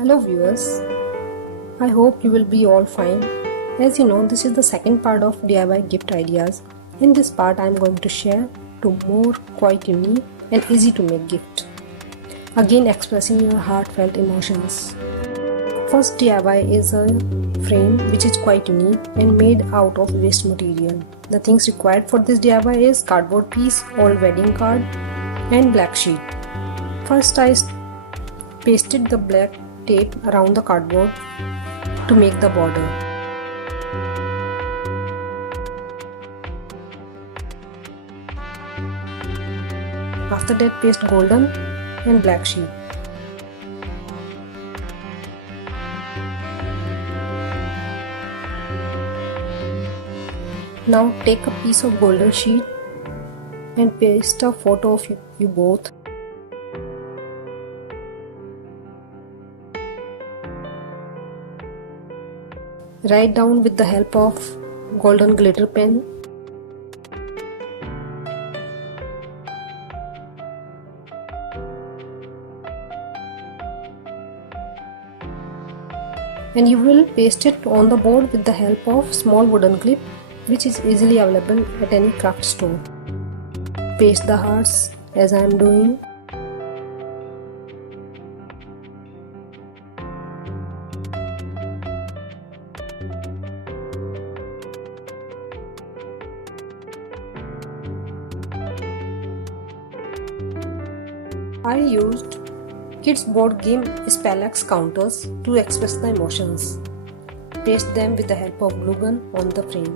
Hello viewers, I hope you will be all fine. As you know, this is the second part of DIY gift ideas. In this part I am going to share two more quite unique and easy to make gift. Again expressing your heartfelt emotions. First DIY is a frame which is quite unique and made out of waste material. The things required for this DIY is cardboard piece, old wedding card and black sheet. First I pasted the black tape around the cardboard to make the border. After that, paste golden and black sheet. Now take a piece of golden sheet and paste a photo of you both. Write down with the help of golden glitter pen. And you will paste it on the board with the help of small wooden clip which is easily available at any craft store. Paste the hearts as I am doing. I used kids board game Spell-X counters to express the emotions. Paste them with the help of glue gun on the frame.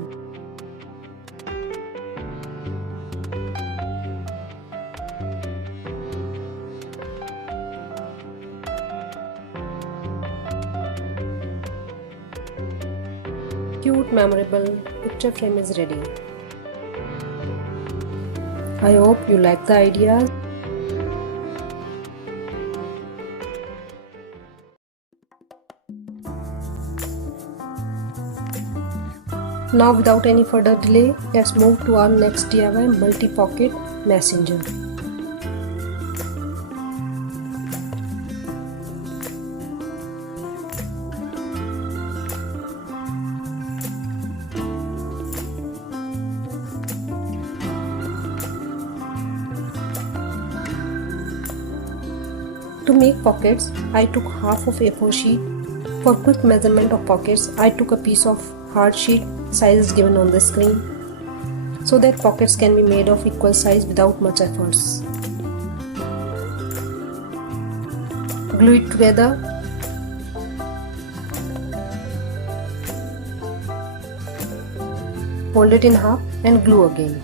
Cute, memorable picture frame is ready. I hope you like the ideas. Now without any further delay, let's move to our next DIY multi-pocket messenger. To make pockets, I took half of A4 sheet. For quick measurement of pockets, I took a piece of hard sheet, sizes given on the screen, so that pockets can be made of equal size without much efforts. Glue it together. Fold it in half and glue again.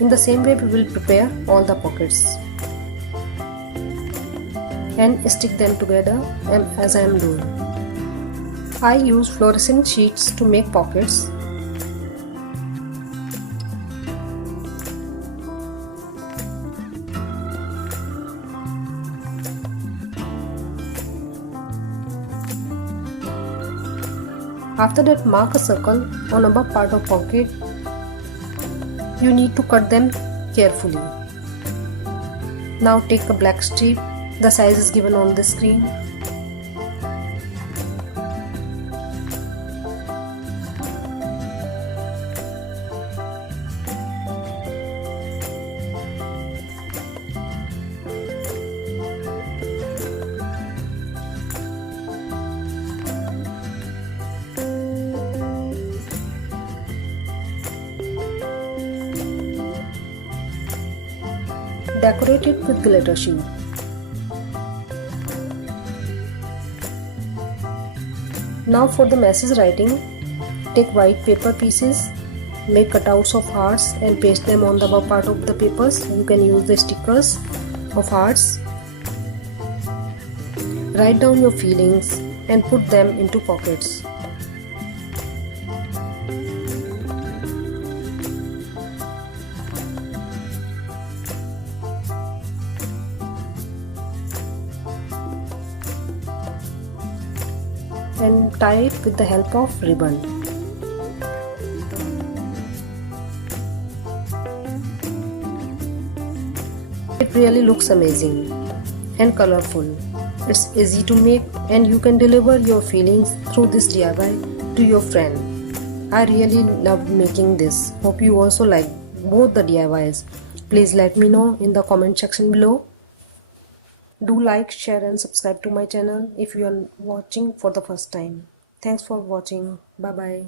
In the same way, we will prepare all the pockets and stick them together as I am doing. I use fluorescent sheets to make pockets. After that, mark a circle on above part of pocket. You need to cut them carefully. Now take a black strip, the size is given on the screen. Decorate it with glitter sheet. Now for the message writing, take white paper pieces, make cutouts of hearts and paste them on the above part of the papers. You can use the stickers of hearts. Write down your feelings and put them into pockets. And tie it with the help of ribbon. It really looks amazing and colorful. It's easy to make and you can deliver your feelings through this DIY to your friend. I really loved making this. Hope you also like both the DIYs. Please let me know in the comment section below. Do like, share and subscribe to my channel if you are watching for the first time. Thanks for watching. Bye bye.